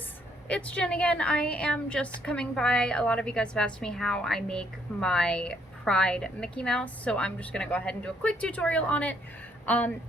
guys, it's Jen again. I am just coming by. A lot of you guys have asked me how I make my Pride Mickey Mouse, so I'm just gonna go ahead and do a quick tutorial on it.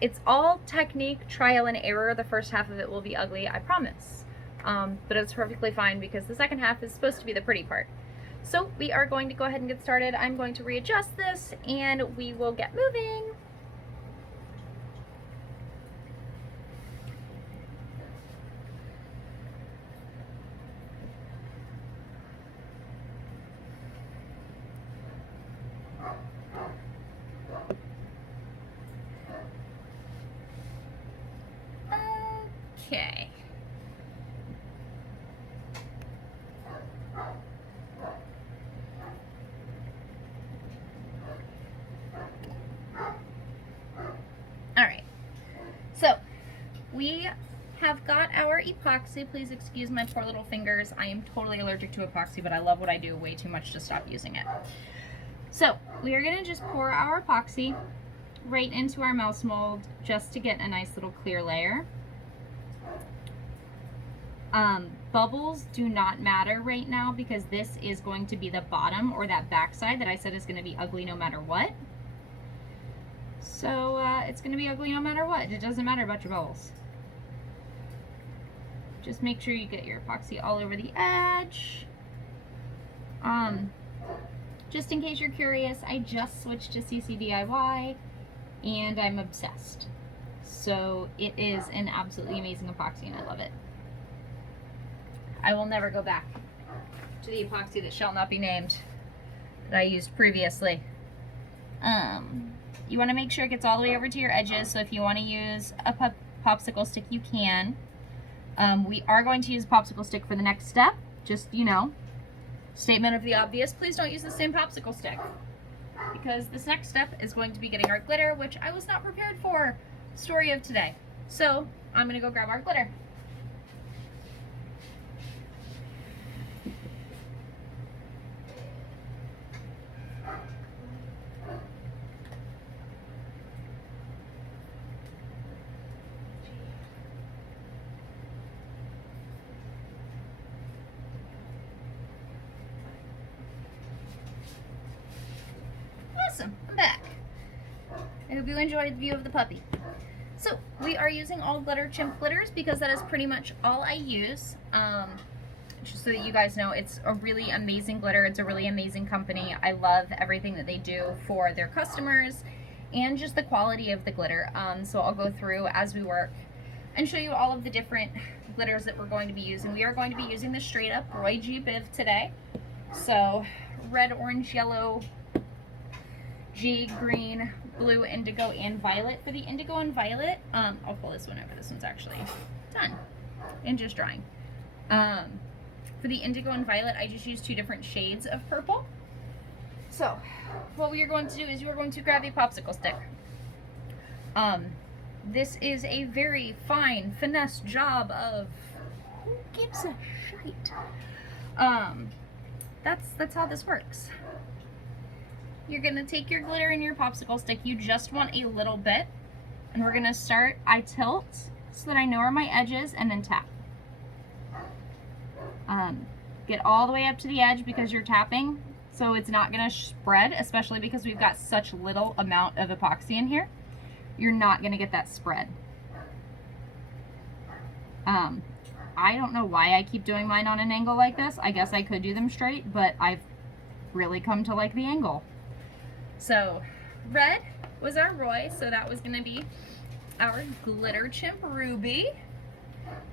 It's all technique, trial and error. The first half of it will be ugly, I promise. But it's perfectly fine because the second half is supposed to be the pretty part. So we are going to go ahead and get started. I'm going to readjust this and we will get moving. Okay. All right. So we have got our epoxy. Please excuse my poor little fingers. I am totally allergic to epoxy, but I love what I do way too much to stop using it. So we are going to just pour our epoxy right into our mouse mold just to get a nice little clear layer. Bubbles do not matter right now because this is going to be the bottom, or that back side that I said is going to be ugly no matter what. So it's going to be ugly no matter what. It doesn't matter about your bubbles. Just make sure you get your epoxy all over the edge. Just in case you're curious, I just switched to CC DIY and I'm obsessed. So it is an absolutely amazing epoxy and I love it. I will never go back to the epoxy that shall not be named that I used previously. You want to make sure it gets all the way over to your edges, so if you want to use a popsicle stick, you can. We are going to use a popsicle stick for the next step. Just, you know, statement of the obvious, please don't use the same popsicle stick. Because this next step is going to be getting our glitter, which I was not prepared for. Story of today. So, I'm going to go grab our glitter. Awesome, I'm back. I hope you enjoyed the view of the puppy. So we are using all glitter chimp glitters because that is pretty much all I use. Just so that you guys know, it's a really amazing glitter. It's a really amazing company. I love everything that they do for their customers and just the quality of the glitter. So I'll go through as we work and show you all of the different glitters that we're going to be using. We are going to be using the straight up Roy G. Biv today. So red, orange, yellow, G, green, blue, indigo, and violet. For the indigo and violet, I'll pull this one over. This one's actually done and just drying. For the indigo and violet, I just use two different shades of purple. So what we are going to do is you are going to grab a popsicle stick. This is a very fine finesse job of who gives a shite. That's how this works. You're gonna take your glitter and your popsicle stick. You just want a little bit. And we're gonna start, I tilt so that I know where my edge is, and then tap. Get all the way up to the edge because you're tapping, so it's not gonna spread, especially because we've got such little amount of epoxy in here. You're not gonna get that spread. I don't know why I keep doing mine on an angle like this. I guess I could do them straight, but I've really come to like the angle. So red was our Roy, so that was gonna be our glitter chimp Ruby.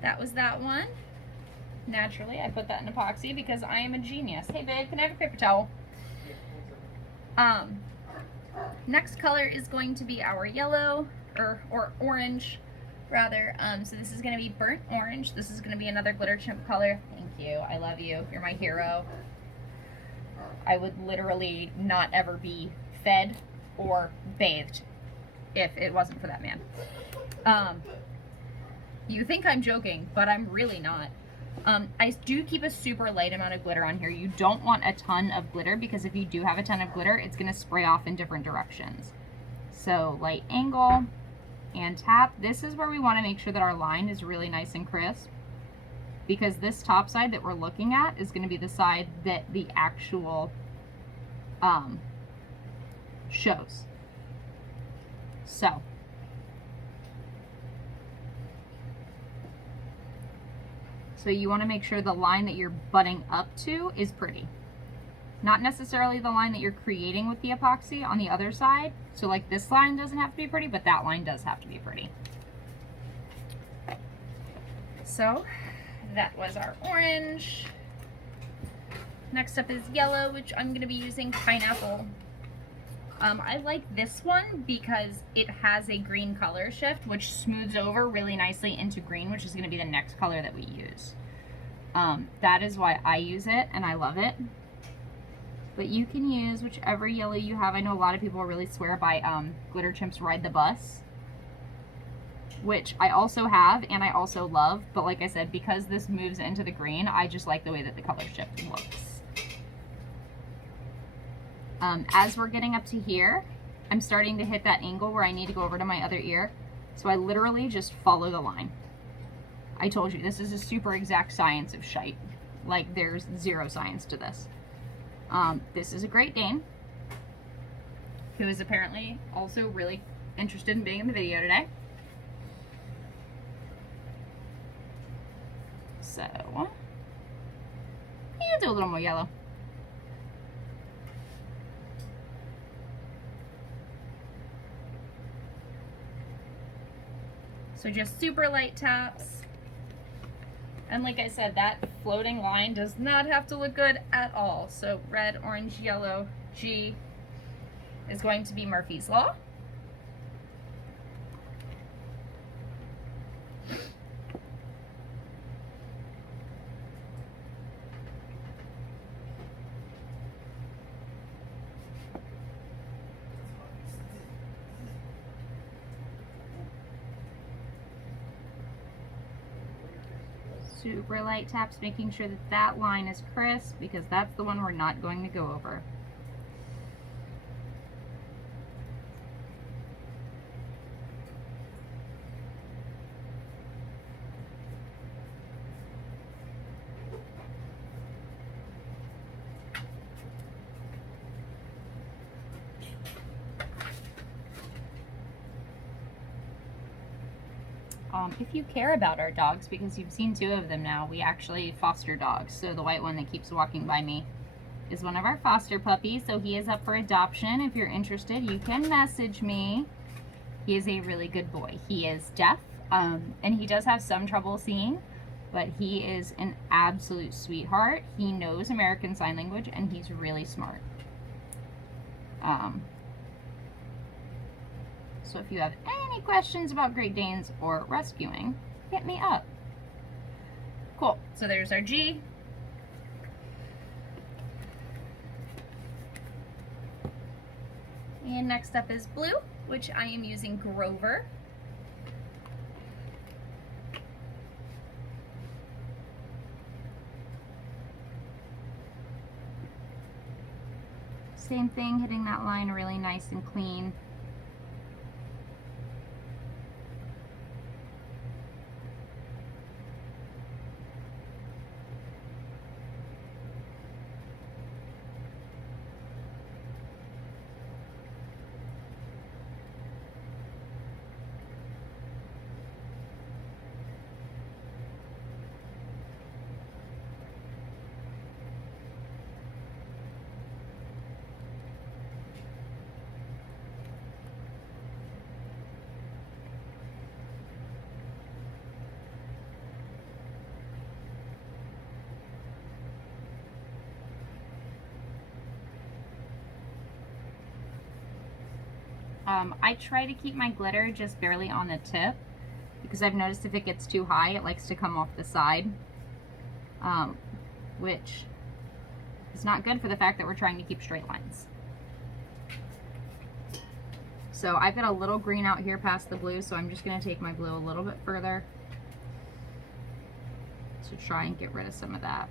That was that one. Naturally, I put that in epoxy because I am a genius. Hey babe, can I have a paper towel? Next color is going to be our yellow, or orange rather. So this is gonna be burnt orange. This is gonna be another glitter chimp color. Thank you, I love you, you're my hero. I would literally not ever be fed or bathed if it wasn't for that man. You think I'm joking, but I'm really not. I do keep a super light amount of glitter on here. You don't want a ton of glitter because if you do have a ton of glitter, it's going to spray off in different directions. So light angle and tap. This is where we want to make sure that our line is really nice and crisp. because this top side that we're looking at is going to be the side that the actual shows. So you want to make sure the line that you're butting up to is pretty. Not necessarily the line that you're creating with the epoxy on the other side. So like this line doesn't have to be pretty, but that line does have to be pretty. So that was our orange. Next up is yellow, which I'm going to be using pineapple. I like this one because it has a green color shift, which smooths over really nicely into green, which is going to be the next color that we use. That is why I use it, and I love it. But you can use whichever yellow you have. I know a lot of people really swear by Glitter Chimps Ride the Bus, which I also have and I also love. But like I said, because this moves into the green, I just like the way that the color shift looks. As we're getting up to here, I'm starting to hit that angle where I need to go over to my other ear. So I literally just follow the line. I told you, this is a super exact science of shite. Like, there's zero science to this. This is a Great Dane, who is apparently also really interested in being in the video today. So, yeah, do a little more yellow. So just super light taps. And like I said, that floating line does not have to look good at all. So red, orange, yellow, G is going to be Murphy's Law. Super light taps, making sure that that line is crisp, because that's the one we're not going to go over. If you care about our dogs, because you've seen 2 of them now, we actually foster dogs. So the white one that keeps walking by me is one of our foster puppies. So he is up for adoption. If you're interested, you can message me. He is a really good boy. He is deaf, and he does have some trouble seeing, but he is an absolute sweetheart. He knows American Sign Language, and he's really smart. So if you have any questions about Great Danes or rescuing, hit me up. Cool. So there's our G. And next up is blue, which I am using Grover. Same thing, hitting that line really nice and clean. I try to keep my glitter just barely on the tip, because I've noticed if it gets too high, it likes to come off the side, which is not good for the fact that we're trying to keep straight lines. So I've got a little green out here past the blue, so I'm just going to take my blue a little bit further to try and get rid of some of that.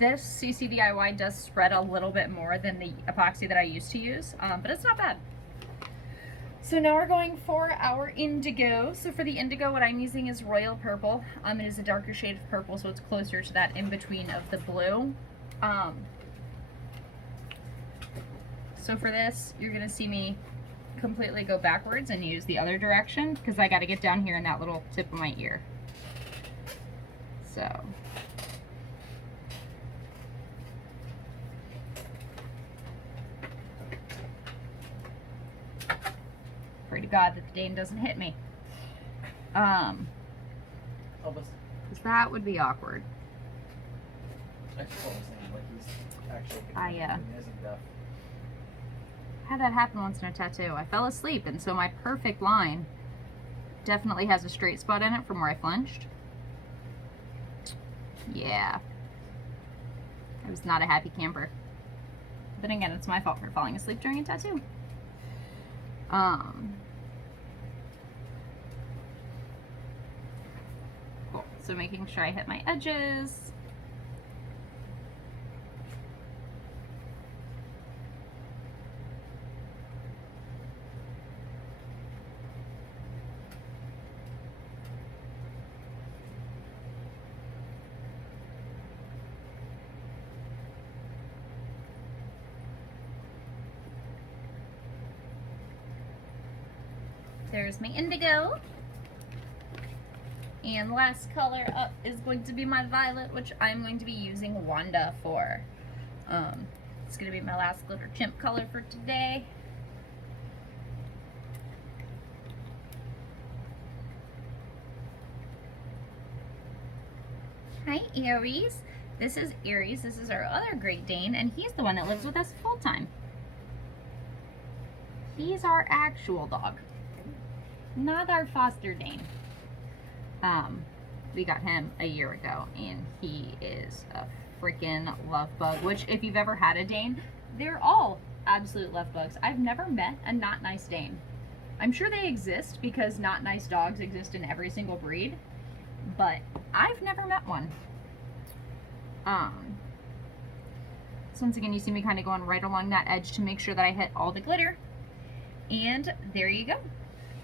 This CC DIY does spread a little bit more than the epoxy that I used to use, but it's not bad. So now we're going for our indigo. So for the indigo, what I'm using is royal purple. It is a darker shade of purple, so it's closer to that in between of the blue. So for this, you're gonna see me completely go backwards and use the other direction because I got to get down here in that little tip of my ear. So pray to God that the Dane doesn't hit me. Because that would be awkward. I had that happen once in a tattoo. I fell asleep, and so my perfect line definitely has a straight spot in it from where I flinched. Yeah. I was not a happy camper. But again, it's my fault for falling asleep during a tattoo. Cool. So making sure I hit my edges. There's my indigo. And last color up is going to be my violet, which I'm going to be using Wanda for. It's going to be my last glitter chimp color for today. Hi, Aries. This is Aries. This is our other Great Dane, and he's the one that lives with us full time. He's our actual dog, not our foster Dane. We got him a year ago, and he is a freaking love bug, which if you've ever had a Dane, they're all absolute love bugs. I've never met a not nice Dane. I'm sure they exist because not nice dogs exist in every single breed, but I've never met one. So once again, you see me kind of going right along that edge to make sure that I hit all the glitter. And there you go.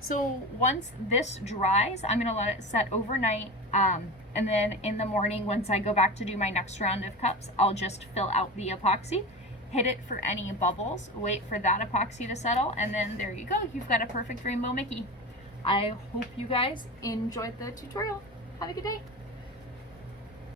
So once this dries, I'm gonna let it set overnight. And then in the morning, once I go back to do my next round of cups, I'll just fill out the epoxy, hit it for any bubbles, wait for that epoxy to settle, and then there you go. You've got a perfect rainbow Mickey. I hope you guys enjoyed the tutorial. Have a good day.